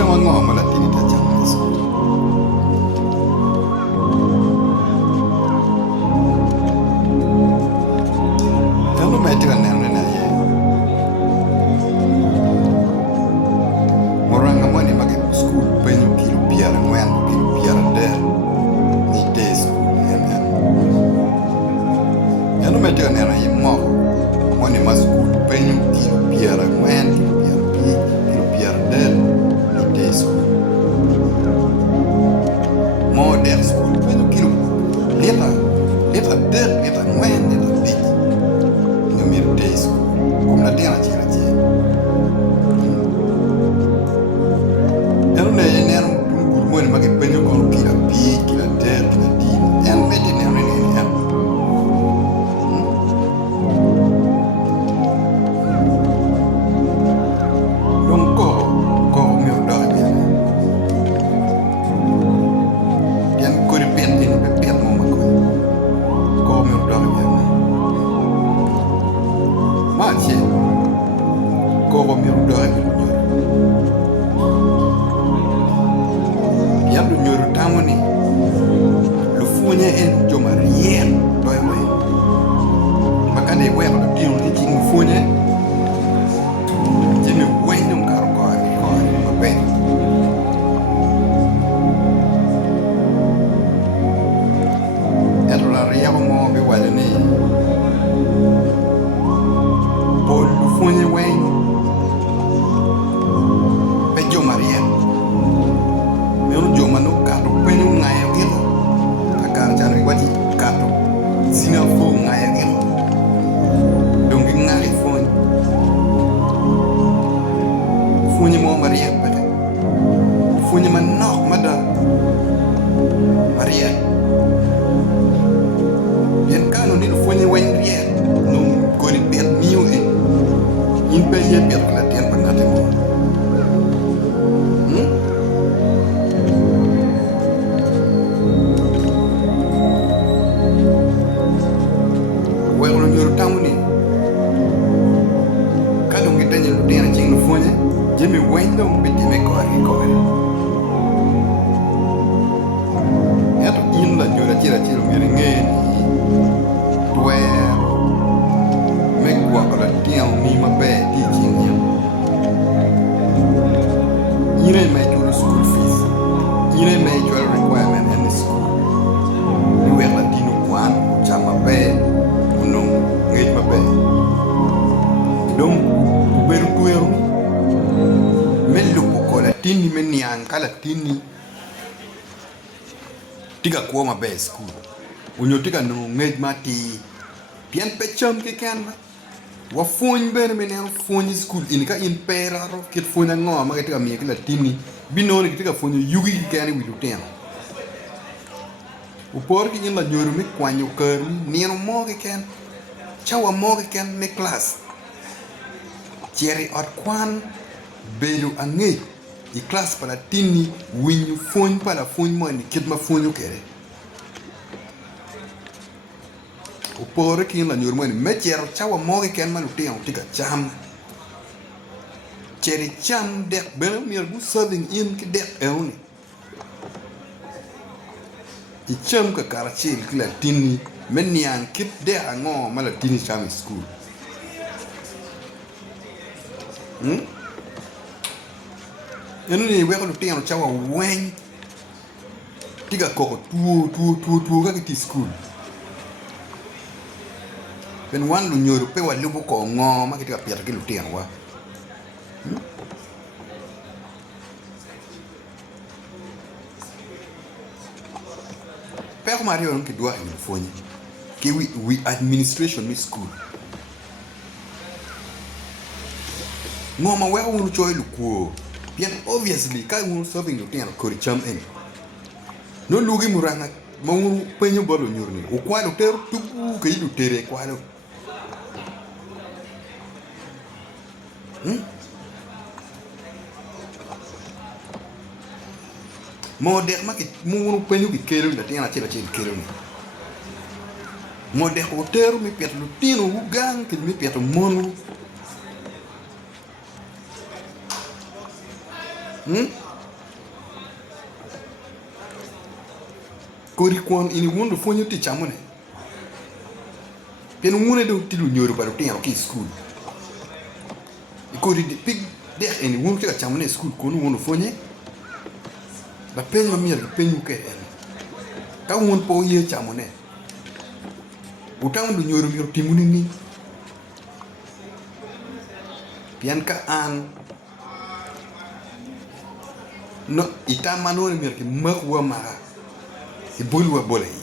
chama ngoma latini ta chama so tano meti kan nene na ye moranga mani mage school penyu kilo piara ngwen kilo piara der ni te school yemen tano meti kan nene ye mo mani ma school penyu kilo piara ngwen kilo piara der ni te school modern school penyu kilo leta der leta ngwen leta big no mir te school comme la terra tira ti ero ne ner un mo ma che penyu con kila big kila der kila di en meti ne ne en donc ko mi do bien bien ko ripet ni be pet mo ma ko mi do bien ma che ko mi do bien bien do nyoro tamoni lu funya en jo marier do we makane we ko di ni ting funya jeni we nyum kar ko ma be ero la ria mo be wale ni Paul Funya Wayne Pejo Maria Meu Jomano Kato Penyu Ngaya Gilo Akar Chani Wati Kato Singapore Ngaya Gilo Dongi Ngali Funya Funya Mo Maria Pete Funya Manok Mada Maria Bien Kano Nil Funya Wayne Ria Nung Kori Piet Miu in peye piet la tien panate mo we ko nyoro tamuni kado ngitenye lu tien ching lu fonye jemi wendo mbiti me ko eto in la nyora chira mire ngeni tuero me kwa ko la tien mi ma be di ching ire me churu school fees ire me churu requirement in the school ni we la dinu kwan chama be uno ngai ma be donc beru tuero melu ko la tini me nian kala tini tiga ko ma be school unyo tiga no ngai ma ti pian pe cham ke kan wa fony bene me ne fony school in ka in peraro ket fony ngo ma ke mi ke la tini binone ke ka fony yugi ke wi luten u por ki in la nyoru mi kwanyo ker ni no mo ke ken chawa mo ke ken me class cherry ot kwan belu ange i class para tini winyu fony para fony mo ni ket ma fony kere o pore ki la nyor moni mecher chawa mogi ken manu tiang tika cham cheri cham dek beno mier bu serving in ki dek euni i cham ka karachil ki la tini menian kit de ango mala tini cham school enu ni we ko tiang chawa wen tika ko tu ka ki school ben wan lu nyoro pe wa lubu ko ngo ma ki ka pier ki lu tian wa pe ko mario ki doa ni fonyi ki we administration mi school ngo ma we ko choi lu ko bien obviously ka un serving lu tian ko cham en no lugi muranga ma un penyo bolo nyorni o kwa lu ter tu ke lu tere kwa lu model ma ke munu penyu ki kero la tiana chela chela kero ni model hotel mi piet lu tino ugang ke mi piet monu kori kwon ini wundo fonyo ti chamone pen wune do ti lu nyoro baro ti ki school kori di pig de ini wundo ti chamone school kono wundo fonye la pen ma mier pen yuke en ka wun po ye chamone utang du nyoro mi timuni ni pian ka an no ita manone mier ki mak wa mara e bolwa bolay